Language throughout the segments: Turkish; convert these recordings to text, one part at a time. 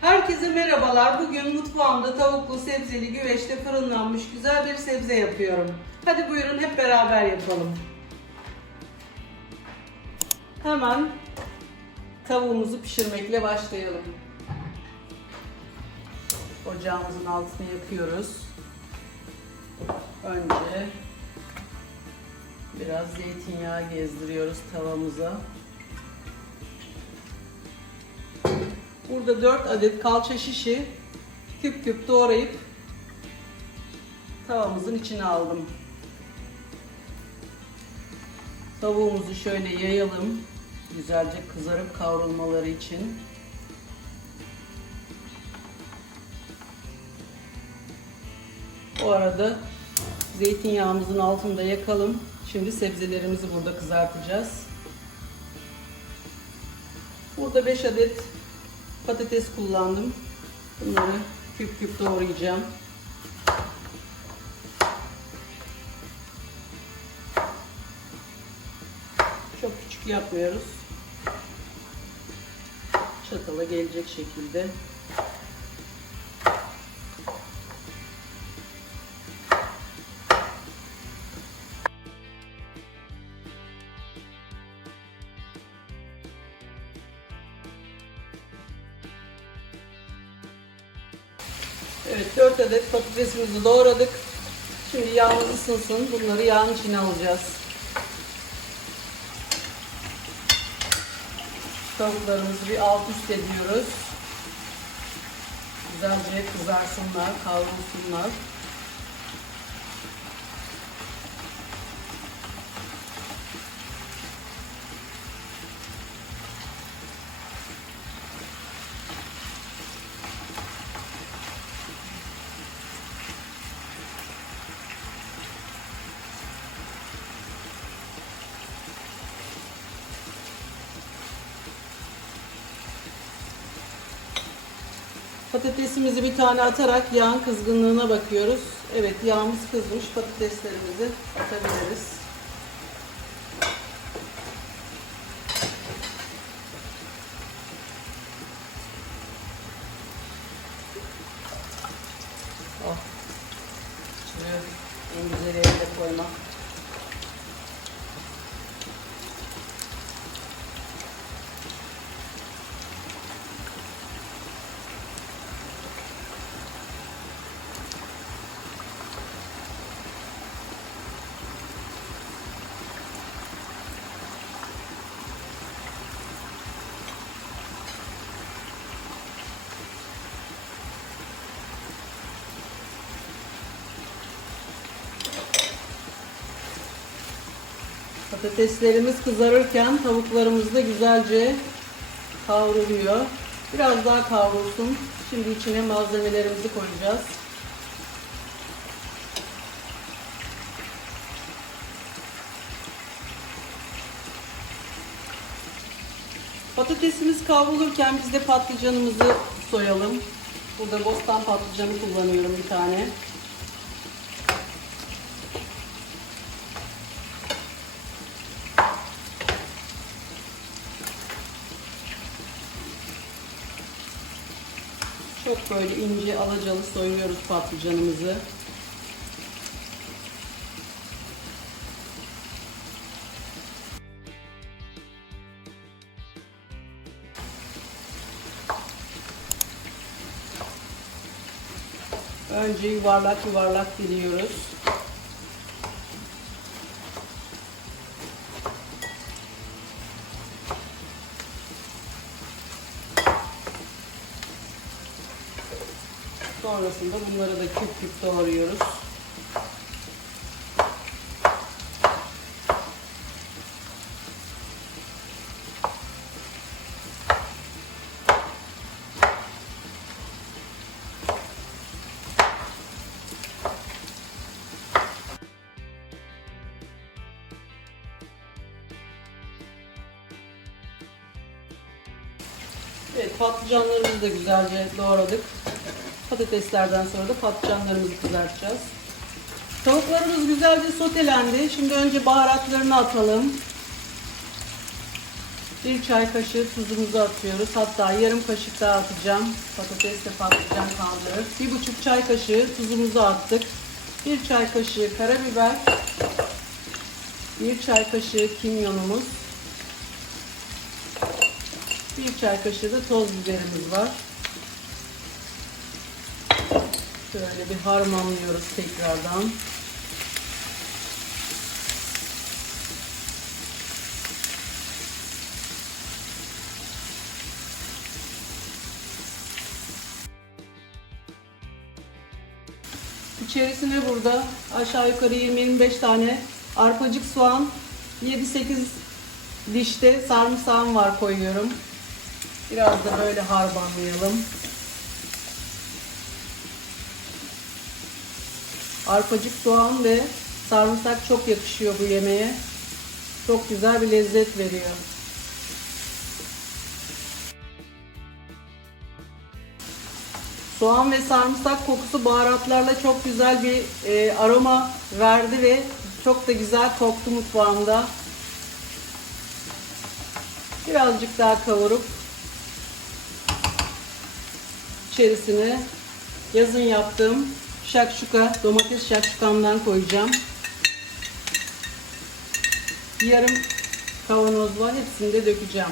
Herkese merhabalar. Bugün mutfağımda tavuklu, sebzeli, güveçte fırınlanmış güzel bir sebze yapıyorum. Hadi buyurun hep beraber yapalım. Hemen tavuğumuzu pişirmekle başlayalım. Ocağımızın altını yakıyoruz. Önce biraz zeytinyağı gezdiriyoruz tavamıza. Burada 4 adet kalça şişi küp küp doğrayıp tavamızın içine aldım. Tavuğumuzu şöyle yayalım. Güzelce kızarıp kavrulmaları için. O arada zeytinyağımızın altında yakalım. Şimdi sebzelerimizi burada kızartacağız. Burada 5 adet patates kullandım. Bunları küp küp doğrayacağım. Çok küçük yapmıyoruz. Çatala gelecek şekilde. 4 adet patatesimizi doğradık. Şimdi yağımız ısınsın. Bunları yağın içine alacağız. Tavuklarımızı bir alt üst ediyoruz. Güzelce kızarsınlar, kavrulsunlar. Patatesimizi bir tane atarak yağın kızgınlığına bakıyoruz. Evet yağımız kızmış. Patateslerimizi atabiliriz. Patateslerimiz kızarırken tavuklarımız da güzelce kavruluyor. Biraz daha kavrulsun. Şimdi içine malzemelerimizi koyacağız. Patatesimiz kavrulurken biz de patlıcanımızı soyalım. Burada bostan patlıcanı kullanıyorum bir tane. Çok böyle ince alacalı soyuyoruz patlıcanımızı. Önce yuvarlak yuvarlak diliyoruz. Sonrasında bunları da küp küp doğruyoruz. Evet patlıcanlarımızı da güzelce doğradık. Patateslerden sonra da patlıcanlarımızı kızartacağız. Tavuklarımız güzelce sotelendi. Şimdi önce baharatlarını atalım. Bir çay kaşığı tuzumuzu atıyoruz. Hatta yarım kaşık daha atacağım. Patatesle patlıcan kaldırır. Bir buçuk çay kaşığı tuzumuzu attık. Bir çay kaşığı karabiber. Bir çay kaşığı kimyonumuz. Bir çay kaşığı da toz biberimiz var. Şöyle bir harmanlıyoruz tekrardan. İçerisine burada aşağı yukarı 20-25 tane arpacık soğan, 7-8 dişte sarımsağım var koyuyorum. Biraz da böyle harmanlayalım. Arpacık soğan ve sarımsak çok yakışıyor bu yemeğe. Çok güzel bir lezzet veriyor. Soğan ve sarımsak kokusu baharatlarla çok güzel bir e, aroma verdi ve çok da güzel koktu mutfağımda. Birazcık daha kavurup içerisine yazın yaptığım şakşuka, domates şakşukamdan koyacağım. Yarım kavanoz var. Hepsini de dökeceğim.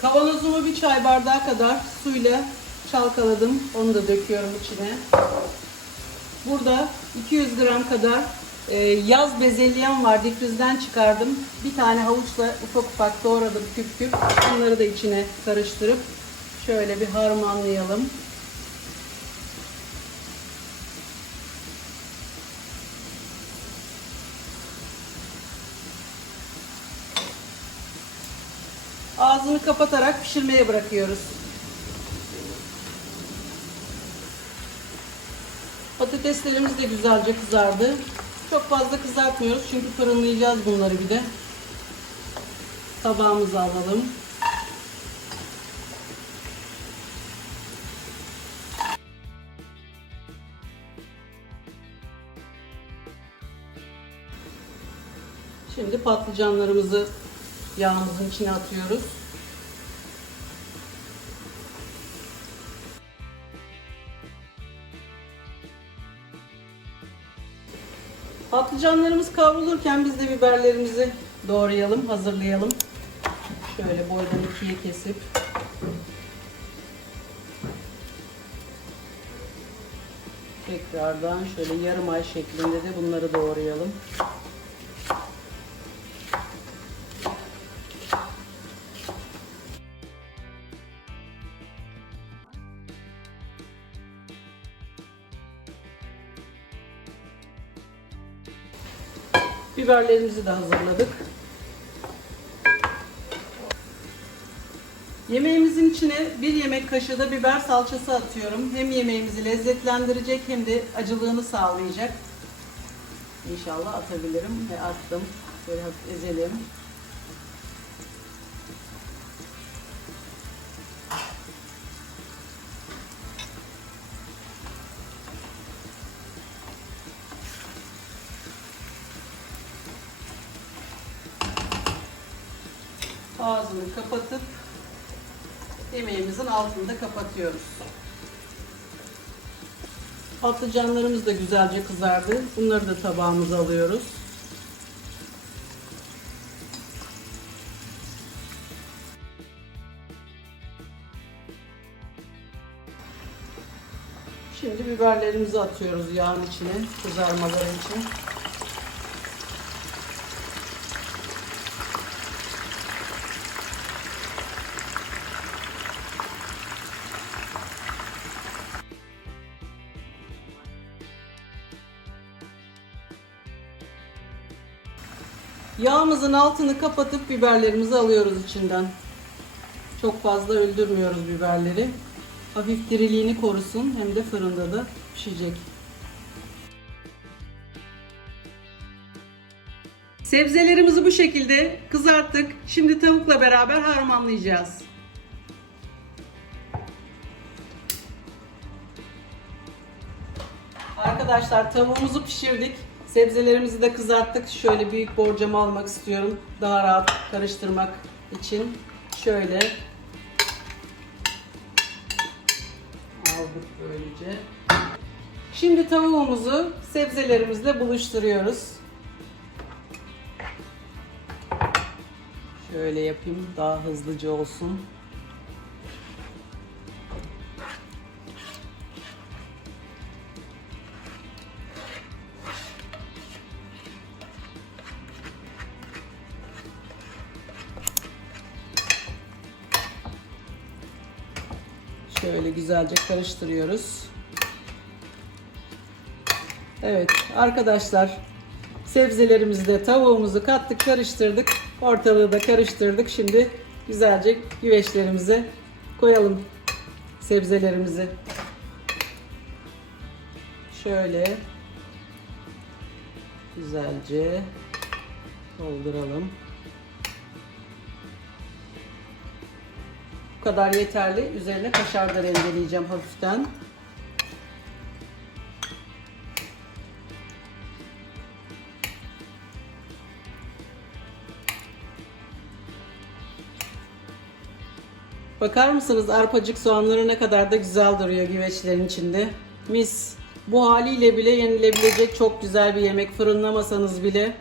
Kavanozumu bir çay bardağı kadar suyla çalkaladım. Onu da döküyorum içine. Burada 200 gram kadar e, yaz bezelyem var. Difrizden çıkardım. Bir tane havuçla ufak ufak doğradım küp küp. Bunları da içine karıştırıp şöyle bir harmanlayalım. Ağzını kapatarak pişirmeye bırakıyoruz. Patateslerimiz de güzelce kızardı. Çok fazla kızartmıyoruz çünkü fırınlayacağız bunları bir de. Tabağımıza alalım. Şimdi patlıcanlarımızı yağımızın içine atıyoruz. Patlıcanlarımız kavrulurken biz de biberlerimizi doğrayalım, hazırlayalım. Şöyle boydan ikiye kesip tekrardan şöyle yarım ay şeklinde de bunları doğrayalım. Biberlerimizi de hazırladık. Yemeğimizin içine bir yemek kaşığı da biber salçası atıyorum. Hem yemeğimizi lezzetlendirecek hem de acılığını sağlayacak. İnşallah atabilirim ve attım. Böyle hafif ezelim. Kapatıp yemeğimizin altını da kapatıyoruz. Patlıcanlarımız da güzelce kızardı. Bunları da tabağımıza alıyoruz. Şimdi biberlerimizi atıyoruz yağın içine kızarmaları için. Yağımızın altını kapatıp biberlerimizi alıyoruz içinden. Çok fazla öldürmüyoruz biberleri. Hafif diriliğini korusun hem de fırında da pişecek. Sebzelerimizi bu şekilde kızarttık. Şimdi tavukla beraber harmanlayacağız. Arkadaşlar tavuğumuzu pişirdik. Sebzelerimizi de kızarttık. Şöyle büyük borcamı almak istiyorum. Daha rahat karıştırmak için. Şöyle aldık böylece. Şimdi tavuğumuzu sebzelerimizle buluşturuyoruz. Şöyle yapayım daha hızlıca olsun. Karıştırıyoruz. Evet arkadaşlar sebzelerimizi de tavuğumuzu kattık karıştırdık. Ortalığı da karıştırdık. Şimdi güzelce güveçlerimize koyalım sebzelerimizi. Şöyle güzelce dolduralım. Kadar yeterli. Üzerine kaşar da rendeleyeceğim hafiften. Bakar mısınız arpacık soğanları ne kadar da güzel duruyor güveçlerin içinde. Mis. Bu haliyle bile yenilebilecek çok güzel bir yemek. Fırınlamasanız bile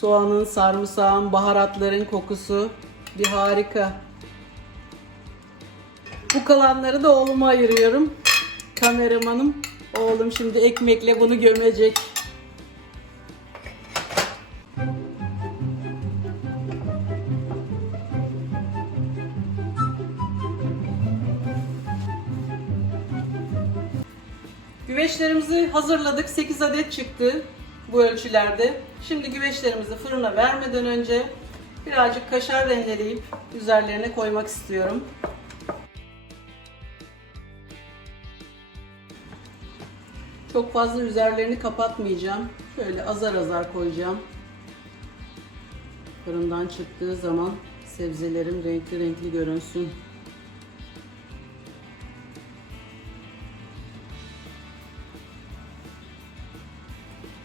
soğanın, sarımsağın, baharatların kokusu bir harika. Bu kalanları da oğluma ayırıyorum. Kameramanım. Oğlum şimdi ekmekle bunu gömecek. Güveçlerimizi hazırladık. 8 adet çıktı bu ölçülerde. Şimdi güveçlerimizi fırına vermeden önce birazcık kaşar rendeleyip üzerlerine koymak istiyorum. Çok fazla üzerlerini kapatmayacağım. Şöyle azar azar koyacağım. Fırından çıktığı zaman sebzelerim renkli renkli görünsün.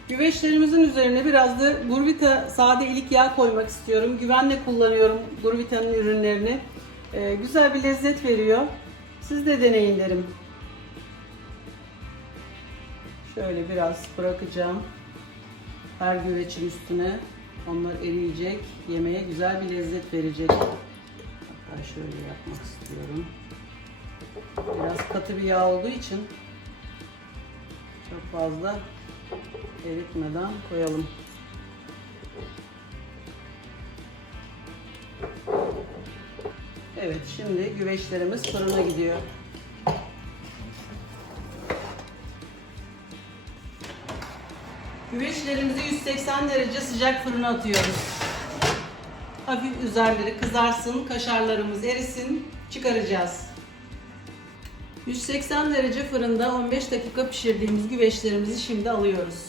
Güveçlerimizin üzerine biraz da Gurvita sade ilik yağ koymak istiyorum. Güvenle kullanıyorum Gurvita'nın ürünlerini. Ee, güzel bir lezzet veriyor. Siz de deneyin derim. Şöyle biraz bırakacağım. Her güvecin üstüne. Onlar eriyecek. Yemeğe güzel bir lezzet verecek. Hatta şöyle yapmak istiyorum. Biraz katı bir yağ olduğu için çok fazla eritmeden koyalım. Evet şimdi güveçlerimiz fırına gidiyor. Güveçlerimizi 180 derece sıcak fırına atıyoruz. Hafif üzerleri kızarsın, kaşarlarımız erisin, çıkaracağız. 180 derece fırında 15 dakika pişirdiğimiz güveçlerimizi şimdi alıyoruz.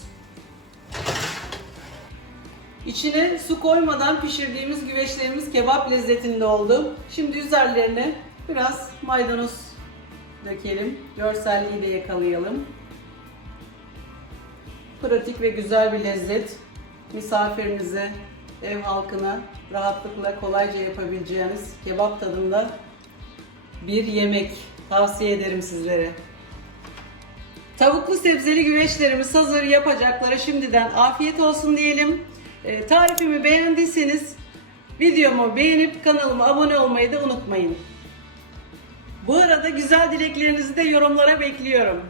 İçine su koymadan pişirdiğimiz güveçlerimiz kebap lezzetinde oldu. Şimdi üzerlerine biraz maydanoz dökelim. Görselliği de yakalayalım. Pratik ve güzel bir lezzet. Misafirinize, ev halkına rahatlıkla kolayca yapabileceğiniz kebap tadında bir yemek tavsiye ederim sizlere. Tavuklu sebzeli güveçlerimiz hazır yapacaklara şimdiden afiyet olsun diyelim. Ee, tarifimi beğendiyseniz videomu beğenip kanalıma abone olmayı da unutmayın. Bu arada güzel dileklerinizi de yorumlara bekliyorum.